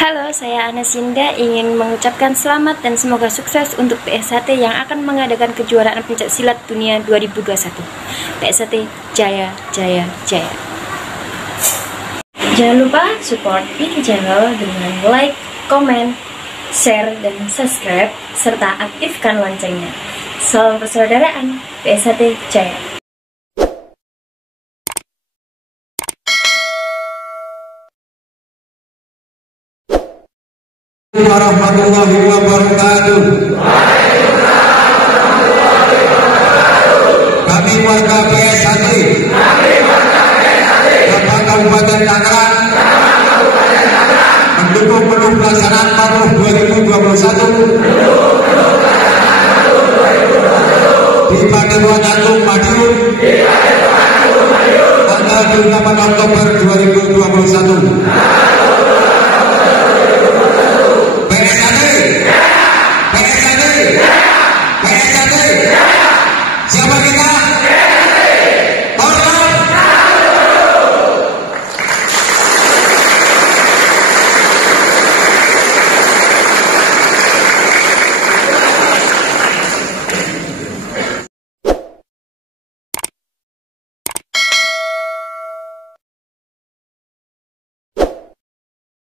Halo, saya Anasinda ingin mengucapkan selamat dan semoga sukses untuk PSHT yang akan mengadakan kejuaraan pencak silat dunia 2021. PSHT Jaya Jaya Jaya. Jangan lupa support ini channel dengan like, komen, share, dan subscribe serta aktifkan loncengnya. Salam persaudaraan, PSHT Jaya. Warahmatullahi wabarakatuh. Kami warga PSHT Kabupaten Tangerang mendukung penuh pelaksanaan Paruh 2021 di Padepokan Agung Madiun tanggal 28 Oktober 2021.